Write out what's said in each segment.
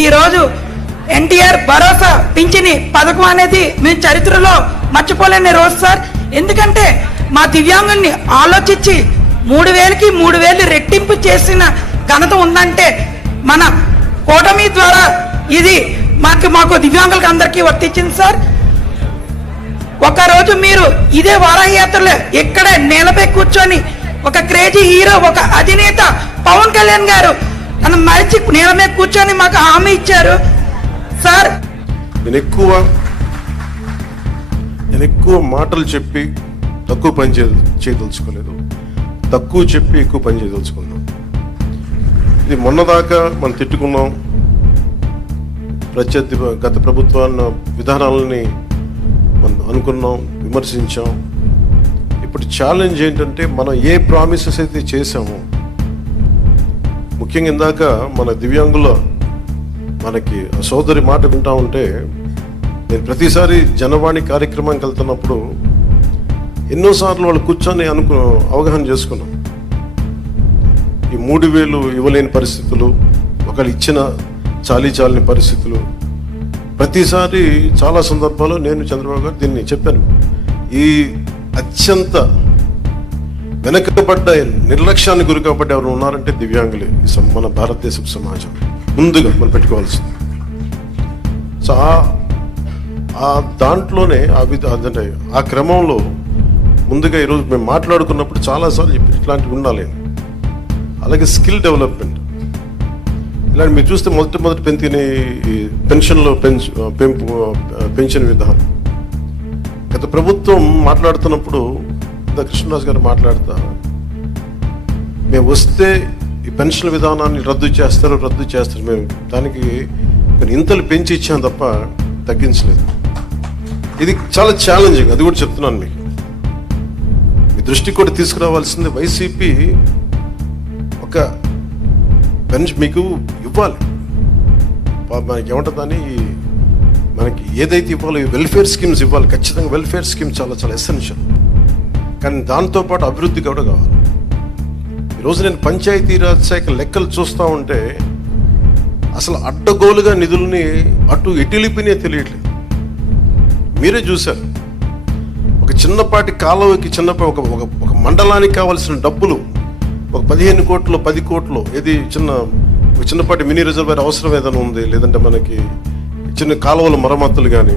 ఈరోజు ఎన్టీఆర్ భరోసా పింఛని పథకం అనేది మేము చరిత్రలో మర్చిపోలేని రోజు సార్. ఎందుకంటే మా దివ్యాంగుల్ని ఆలోచించి మూడు వేలకి మూడు వేలు రెట్టింపు చేసిన ఘనత ఉందంటే మన కూటమి ద్వారా ఇది మాకు మాకు దివ్యాంగులకు అందరికీ వర్తించింది సార్. ఒకరోజు మీరు ఇదే వారాహయాత్రలో ఇక్కడే నేలపై కూర్చొని ఒక క్రేజీ హీరో ఒక అధినేత పవన్ కళ్యాణ్ గారు నన్ను మరిచి నేల మీద కూర్చొని మాకు హామీ ఇచ్చారు. సార్. నేను ఎక్కువ నేను ఎక్కువ మాటలు చెప్పి తక్కువ పని చే చేయదలుచుకోలేదు. తక్కువ చెప్పి ఎక్కువ పని చేయదలుచుకున్నాం ఇది మొన్నదాకా మనం తిట్టుకున్నాం. ప్రత్యర్థి గత ప్రభుత్వాన్ని విధానాలని మనం అనుకున్నాం విమర్శించాం. ఇప్పుడు ఛాలెంజ్ ఏంటంటే మనం ఏ ప్రామిసెస్ అయితే చేసామో ముఖ్యంగా ఇందాక మన దివ్యాంగుల మనకి ఆ సోదరి మాట వింటా ఉంటే నేను ప్రతిసారి జనవాణి కార్యక్రమానికి వెళ్తున్నప్పుడు ఎన్నోసార్లు వాళ్ళు కూర్చొని అనుకు అవగాహన చేసుకున్నాం. ఈ మూడు వేలు ఇవ్వలేని పరిస్థితులు ఒకళ్ళు ఇచ్చిన చాలీ చాలని పరిస్థితులు. ప్రతిసారి చాలా సందర్భాల్లో నేను చంద్రబాబు గారు దీన్ని చెప్పాను. ఈ అత్యంత వెనకబడ్డ నిర్లక్ష్యానికి గురి కాబట్టి ఎవరు ఉన్నారంటే దివ్యాంగులే. మన భారతదేశపు సమాజం. ముందుగా మనం పెట్టుకోవాల్సింది. సో ఆ- దాంట్లోనే ఆ అదంటే ఆ క్రమంలో ముందుగా ఈరోజు మేము మాట్లాడుకున్నప్పుడు చాలాసార్లు చెప్పి ఇట్లాంటివి ఉండాలి. అలాగే స్కిల్ డెవలప్మెంట్. ఇలాంటి మీరు చూస్తే మొదటి మొదటి పెంచిన పెన్షన్లో పెంచు పెంపు పెన్షన్ విధానం. గత ప్రభుత్వం మాట్లాడుతున్నప్పుడు కృష్ణరాజు గారు మాట్లాడతా మేము వస్తే ఈ పెన్షన్ విధానాన్ని రద్దు చేస్తారు రద్దు చేస్తారు. మేము దానికి కొన్ని ఇంతలు పెంచి ఇచ్చాం తప్ప తగ్గించలేదు. ఇది చాలా ఛాలెంజింగ్ అది కూడా చెప్తున్నాను మీకు. మీ దృష్టికి కూడా తీసుకురావాల్సింది వైసీపీ ఒక పెన్షన్ మీకు ఇవ్వాలి. మనకి ఏమంటుందని ఈ మనకి ఏదైతే ఇవ్వాలో వెల్ఫేర్ స్కీమ్స్ ఇవ్వాలి. ఖచ్చితంగా వెల్ఫేర్ స్కీమ్ చాలా చాలా ఎసెన్షియల్ కానీ దాంతోపాటు అభివృద్ధి కూడా కావాలి. ఈరోజు నేను పంచాయతీరాజ్ శాఖ లెక్కలు చూస్తూ ఉంటే అసలు అడ్డగోలుగా నిధుల్ని అటు ఎటిలిపినే తెలియట్లేదు. మీరే చూశారు. ఒక చిన్నపాటి కాలువకి చిన్నపాటి ఒక ఒక ఒక మండలానికి కావాల్సిన డబ్బులు ఒక పదిహేను కోట్లు పది కోట్లు ఏది చిన్న ఒక చిన్నపాటి మినీ రిజర్వేర్ అవసరం ఏదైనా ఉంది లేదంటే మనకి చిన్న కాలువల మరమ్మతులు కానీ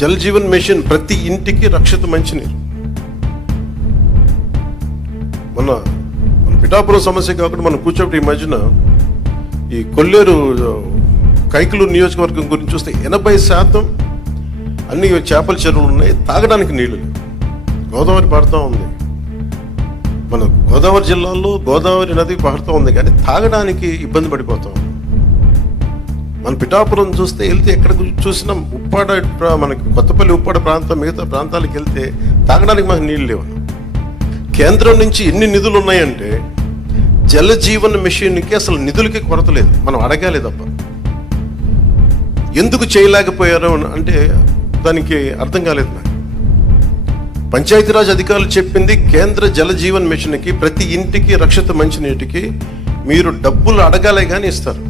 జల్ జీవన్ మిషన్ ప్రతి ఇంటికి రక్షిత మంచినీరు మన మన పిఠాపురం సమస్య కాకుండా మనం కూర్చోబెట్టి ఈ మధ్యన ఈ కొల్లేరు కైకులు నియోజకవర్గం గురించి చూస్తే ఎనభై శాతం అన్ని చేపల చెరువులు ఉన్నాయి తాగడానికి నీళ్ళు గోదావరి పారుతూ ఉంది. మన గోదావరి జిల్లాలో గోదావరి నది పారుతూ ఉంది కానీ తాగడానికి ఇబ్బంది పడిపోతాం మన పిఠాపురం చూస్తే వెళ్తే ఎక్కడ చూసినా ఉప్పాడ మనకి కొత్తపల్లి ఉప్పాడ ప్రాంతం మిగతా ప్రాంతాలకు వెళ్తే తాగడానికి మాకు నీళ్ళు లేవు. కేంద్రం నుంచి ఎన్ని నిధులు ఉన్నాయంటే జల జీవన మిషన్కి అసలు నిధులకి కొరత లేదు. మనం అడగాలి తప్ప. ఎందుకు చేయలేకపోయారు అంటే దానికి అర్థం కాలేదు నాకు. పంచాయతీరాజ్ అధికారులు చెప్పింది కేంద్ర జల జీవన్ మిషన్కి ప్రతి ఇంటికి రక్షిత మంచినీటికి మీరు డబ్బులు అడగాలే కానీ ఇస్తారు.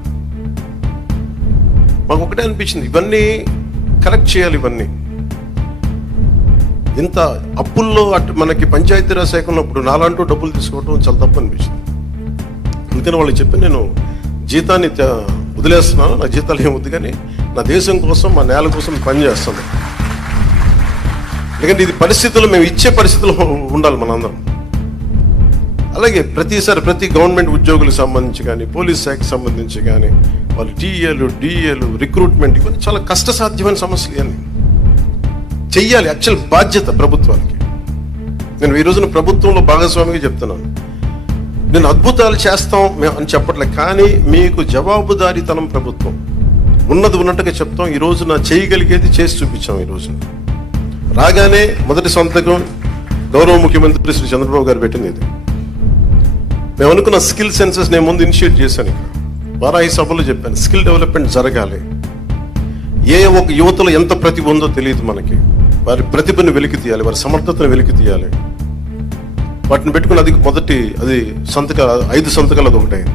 మాకు ఒకటే అనిపించింది. ఇవన్నీ కరెక్ట్ చేయాలి ఇవన్నీ. ఇంత అప్పుల్లో అటు మనకి పంచాయతీరాజ్ శాఖ ఉన్నప్పుడు నాలాంటూ డబ్బులు తీసుకోవడం చాలా తప్పు అనిపించింది. అందుకని వాళ్ళు చెప్పి నేను జీతాన్ని వదిలేస్తున్నాను. నా జీతాలు ఏం వద్దు కానీ నా దేశం కోసం మా నేల కోసం పనిచేస్తుంది ఎందుకంటే ఇది పరిస్థితులు మేము ఇచ్చే పరిస్థితులు ఉండాలి మనందరం. అలాగే ప్రతిసారి ప్రతి గవర్నమెంట్ ఉద్యోగులకు సంబంధించి కానీ పోలీస్ శాఖకి సంబంధించి కానీ వాళ్ళు టీఏలు డిఏలు రిక్రూట్మెంట్ ఇవన్నీ చాలా కష్టసాధ్యమైన సమస్యలు ఇవన్నీ. చెయ్యాలి యాక్చువల్ బాధ్యత ప్రభుత్వానికి. నేను ఈ రోజున ప్రభుత్వంలో భాగస్వామిగా చెప్తున్నాను. నేను అద్భుతాలు చేస్తాం మేము అని చెప్పట్లేదు కానీ మీకు జవాబుదారీతనం ప్రభుత్వం. ఉన్నది ఉన్నట్టుగా చెప్తాం ఈ రోజున చేయగలిగేది చేసి చూపించాం ఈ రోజున. రాగానే మొదటి సంతకం గౌరవ ముఖ్యమంత్రి శ్రీ చంద్రబాబు గారు పెట్టింది ఇది. మేము అనుకున్న స్కిల్ సెన్సెస్ నేను ముందు ఇనిషియేట్ చేశాను ఇక్కడ. వారాహి సభలో చెప్పాను స్కిల్ డెవలప్మెంట్ జరగాలి. ఏ ఒక యువతలో ఎంత ప్రతిభ ఉందో తెలియదు మనకి. వారి ప్రతిభను వెలికి తీయాలి వారి సమర్థతను వెలికి తీయాలి. వాటిని పెట్టుకుని అది మొదటి అది సంతక ఐదు సంతకాలు అది ఒకటైంది